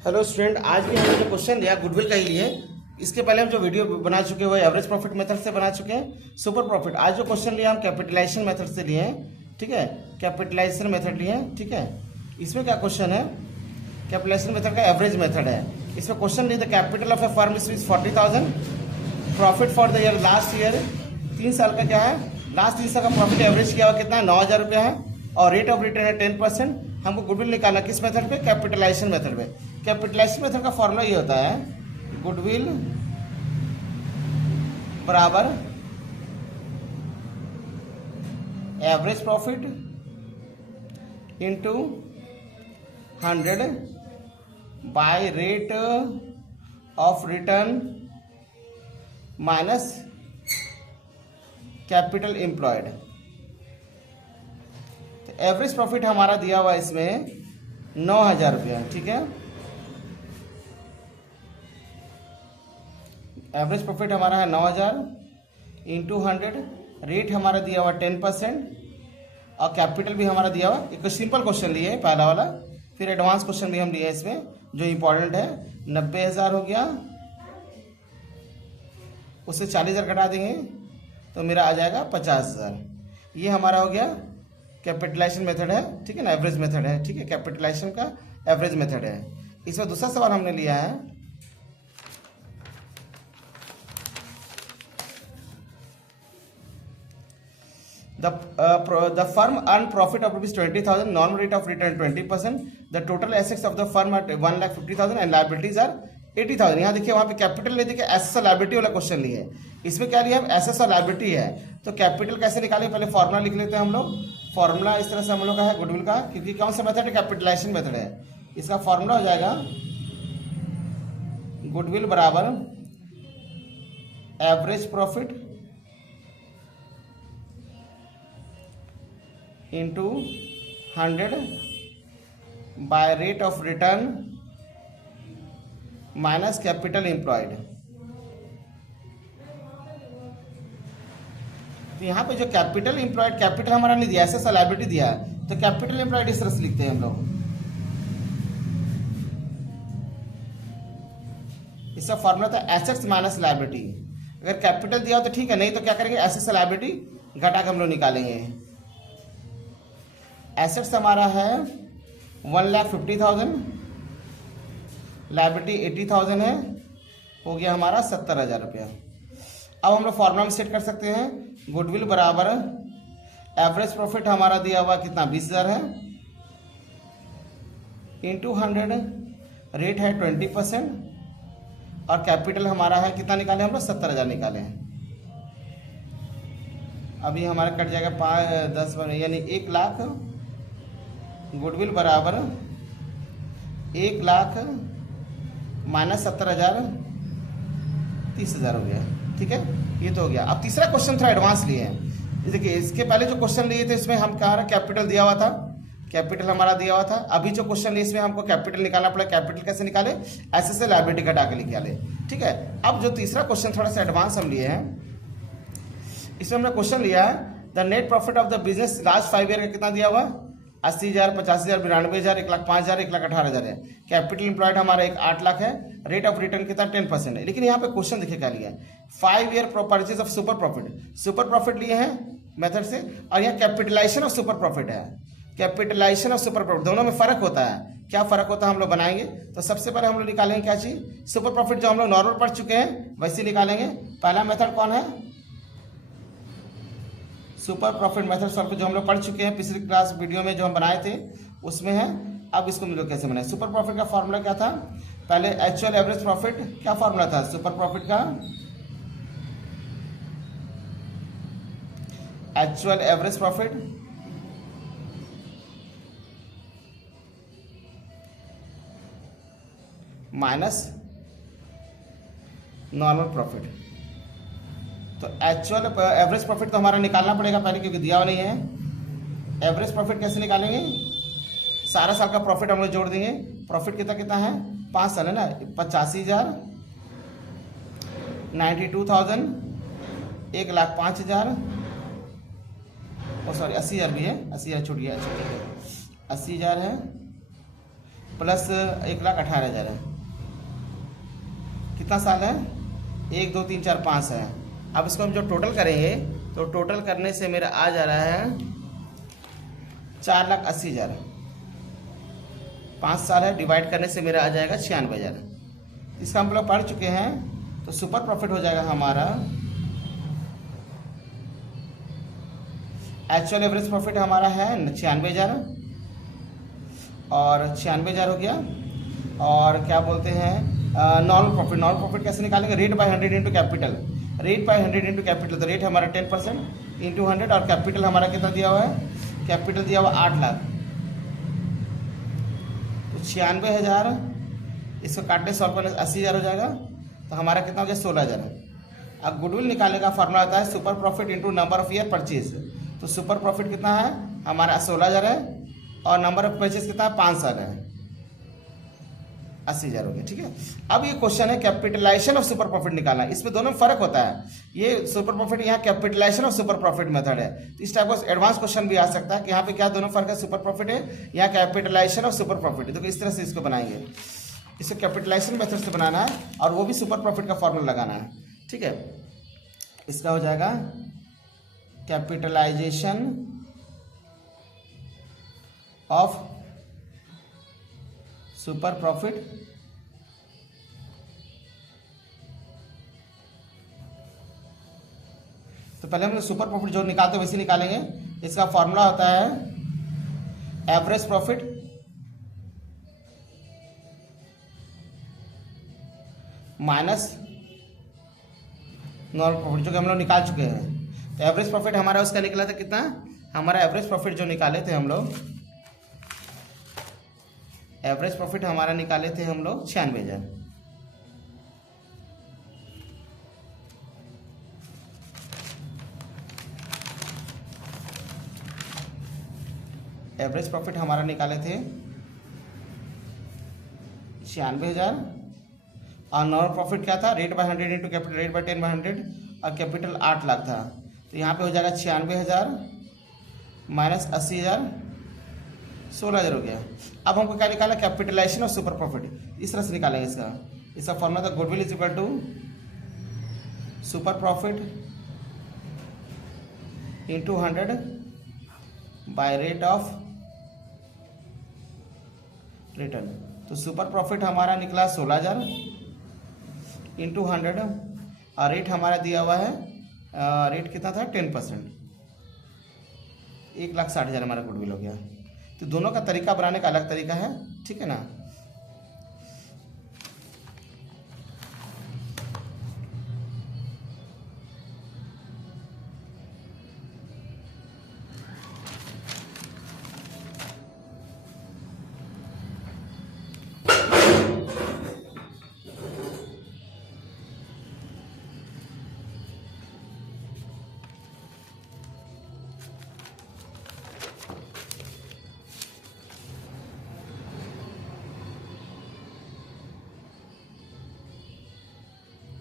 Hello student, आज भी हमने जो क्वेश्चन लिया गुडविल का ही लिए। इसके पहले हम जो वीडियो बना चुके हैं वो एवरेज प्रॉफिट मेथड से बना चुके हैं, सुपर प्रॉफिट। आज जो क्वेश्चन लिया हम कैपिटलाइजेशन मेथड से लिए हैं, ठीक है। कैपिटलाइजेशन मेथड लिए हैं, ठीक है। इसमें क्या क्वेश्चन है, कैपिटलाइजेशन मेथड का एवरेज मेथड है। इसमें क्वेश्चन लिए the capital of A firm is 40,000, profit for the year last year 3 साल का क्या है, लास्ट 3 साल का प्रॉफिट एवरेज किया हुआ कितना है, 9,000 रुपया है, और रेट ऑफ रिटर्न है 10%। हमको गुडविल निकालना किस मेथड पे, कैपिटलाइजेशन मेथड पे। कैपिटलाइजेशन मेथड का फॉर्मूला ये होता है, गुडविल बराबर average profit into 100 by rate of return minus capital employed. तो एवरेज प्रॉफिट हमारा दिया हुआ इसमें 9,000 रुपया, ठीक है। एवरेज प्रॉफिट हमारा है 9,000 इंटू 100, रेट हमारा दिया हुआ 10%, और कैपिटल भी हमारा दिया हुआ। एक सिंपल क्वेश्चन लिए पहला वाला, फिर एडवांस क्वेश्चन भी हम लिए इसमें जो इंपॉर्टेंट है। 90,000 हो गया, उससे 40,000 घटा देंगे तो मेरा आ जाएगा 50,000। ये हमारा हो गया कैपिटलाइजेशन मेथड है, ठीक है ना, एवरेज मेथड है, ठीक है। कैपिटलाइजेशन का एवरेज मेथड है। इसमें दूसरा सवाल हमने लिया है, the firm earned profit of ₹20,000, normal rate of return 20%, the total assets of the firm are 1,50,000 and liabilities are 80,000। यहाँ देखिए, वहाँ पे कैपिटल नहीं देखिए, एसेट्स और लायबिलिटी वाला क्वेश्चन लिए। इसमें क्या लिया, एसेट्स और लायबिलिटी है, तो कैपिटल कैसे निकाले, पहले फॉर्मूला लिख लेते हैं हम लोग। फॉर्मूला इस तरह से हम लोग का है गुडविल का, क्योंकि कौन सा मेथड है, कैपिटलाइजेशन मेथड है। इसका फॉर्मूला हो जाएगा गुडविल बराबर average profit into 100 by rate of return minus capital employed. तो यहाँ पे जो कैपिटल एम्प्लॉयड, कैपिटल हमारा नहीं दिया, एसेट्स और लायबिलिटी दिया है, तो कैपिटल एम्प्लॉयड इस तरह से लिखते हैं हम लोग। इसका फॉर्मूला था एसेट्स माइनस लायबिलिटी। अगर कैपिटल दिया हो तो ठीक है, नहीं तो क्या करेंगे, एसेट्स और लायबिलिटी घटा के हम लोग निकालेंगे। एसेट्स हमारा है 1,50,000, लायबिलिटी 80,000 है, हो गया हमारा 70,000 रुपया। अब हम लोग फॉर्मूला में सेट कर सकते हैं, गुडविल बराबर एवरेज प्रॉफिट हमारा दिया हुआ कितना 20,000 है, इंटू 100, रेट है 20%, और कैपिटल हमारा है कितना निकाले हम लोग, 70,000 निकाले हैं। अभी हमारा कट जाएगा 5 10 यानी 1 लाख। गुडविल बराबर 1 लाख माइनस 70,000, 30,000 हो गया, ठीक है। ये तो हो गया। अब तीसरा क्वेश्चन थोड़ा एडवांस लिए हैं। देखिए, इसके पहले जो क्वेश्चन लिए थे इसमें हम कहा कैपिटल दिया हुआ था, कैपिटल हमारा दिया हुआ था। अभी जो क्वेश्चन लिए इसमें हमको कैपिटल निकालना पड़ा। कैपिटल कैसे निकाले, ऐसे से लायबिलिटी घटा के निकाले, ठीक है। अब जो तीसरा क्वेश्चन थोड़ा सा एडवांस हम लिए हैं, इसमें हमने क्वेश्चन लिया है the net profit of the business last 5 year का कितना दिया हुआ, 80,000, 50,000, 92,000, 1,05,000, 1,18,000 है। कैपिटल एम्प्लॉयड हमारा 8 लाख है, रेट ऑफ रिटर्न कितना 10% है। लेकिन यहाँ पे क्वेश्चन देखिए क्या लिया है, 5 year purchase of super profit. Super profit लिए हैं मेथड से, और यहाँ कैपिटलाइजेशन ऑफ सुपर प्रॉफिट है। कैपिटलाइजेशन ऑफ सुपर प्रॉफिट, दोनों में फर्क होता है। क्या फर्क होता है हम लोग बनाएंगे। तो सबसे पहले हम लोग निकालेंगे क्या चीज, सुपर प्रॉफिट जो हम लोग नॉर्मल पढ़ चुके हैं वैसे निकालेंगे। पहला मेथड कौन है, सुपर प्रॉफिट मेथड सॉल्व जो हम लोग पढ़ चुके हैं पिछली क्लास वीडियो में जो हम बनाए थे उसमें है। अब इसको हम लोग कैसे बनाए, सुपर प्रॉफिट का फॉर्मूला क्या था, पहले एक्चुअल एवरेज प्रॉफिट, क्या फॉर्मूला था सुपर प्रॉफिट का, actual average profit minus normal profit. तो एक्चुअल एवरेज प्रॉफिट तो हमारा निकालना पड़ेगा पहले, क्योंकि दिया हुआ नहीं है। एवरेज प्रॉफिट कैसे निकालेंगे, सारा साल का प्रॉफिट हम लोग जोड़ देंगे। प्रॉफिट कितना कितना है, 5 साल है ना, 85,000, 92,000, 1,05,000, सॉरी 80,000 भी है, 80,000 छूट गया, 80,000 है, प्लस 1,18,000 है। कितना साल है? 1 2 3 4 5 है। अब इसको हम जो टोटल करेंगे तो टोटल करने से मेरा आ जा रहा है 4,80,000। 5 साल है, डिवाइड करने से मेरा आ जाएगा 96,000। इसका हम लोग पढ़ चुके हैं। तो सुपर प्रॉफिट हो जाएगा हमारा, एक्चुअल एवरेज प्रॉफिट हमारा है 96,000 और 96,000 हो गया। और क्या बोलते हैं नॉर्मल प्रॉफिट। नॉर्मल प्रॉफिट कैसे निकालेंगे? Rate by 100 into capital. Rate by 100 into capital, तो रेट हमारा 10% इंटू 100 और कैपिटल हमारा कितना दिया हुआ है? कैपिटल दिया हुआ 8 लाख। तो 96,000 इसको काटने 100 पर 80,000 हो जाएगा। तो हमारा कितना हो गया? 16,000। अब गुडविल निकालने का फॉर्मूला आता है super profit into number of year purchase. तो सुपर प्रॉफिट कितना है हमारा? 16,000 है और नंबर ऑफ परचेज कितना है? 5 साल है, 80,000 हो गया। ठीक है। अब ये क्वेश्चन है कैपिटलाइजेशन ऑफ सुपर प्रॉफिट निकालना। इसमें दोनों में फर्क होता है। ये सुपर प्रॉफिट, यहाँ capitalisation of super profit method है। तो इस टाइप का एडवांस क्वेश्चन भी आ सकता है कि यहाँ पे क्या दोनों फर्क है? सुपर प्रॉफिट है, यहाँ कैपिटलाइजेशन ऑफ सुपर प्रॉफिट है। तो इस तरह से इसको बनाएंगे। इसे कैपिटलाइजेशन मेथड से बनाना है और वो भी सुपर प्रॉफिट का फॉर्मूला लगाना है। ठीक है। इसका हो जाएगा कैपिटलाइजेशन ऑफ सुपर प्रॉफिट तो पहले हम सुपर प्रॉफिट जो निकालते हैं वैसे निकालेंगे। इसका फॉर्मूला होता है average profit minus normal profit, जो कि हम लोग निकाल चुके हैं। तो एवरेज प्रॉफिट हमारा उसका निकला था कितना? हमारा एवरेज प्रॉफिट जो निकाले थे हम लोग, एवरेज प्रॉफिट हमारा निकाले थे हम लोग 96,000। एवरेज प्रॉफिट हमारा निकाले थे 96,000 और नॉर्मल प्रॉफिट क्या था? Rate by 100 into capital, rate by 10/100 और कैपिटल 8 लाख था। तो यहाँ पे हो जाएगा 96,000 माइनस 80,000, 16,000 हो गया। अब हमको क्या निकाला? Capitalisation of super profit. इस तरह से निकालेंगे इसका फॉर्मूला था goodwill is equal to super profit into 100 by rate of return. तो सुपर प्रॉफिट हमारा निकला 16,000 इंटू 100 और रेट हमारा दिया हुआ है, रेट कितना था? 10%, 1,60,000 हमारा गुडविल हो गया। तो दोनों का तरीका बनाने का अलग तरीका है। ठीक है ना।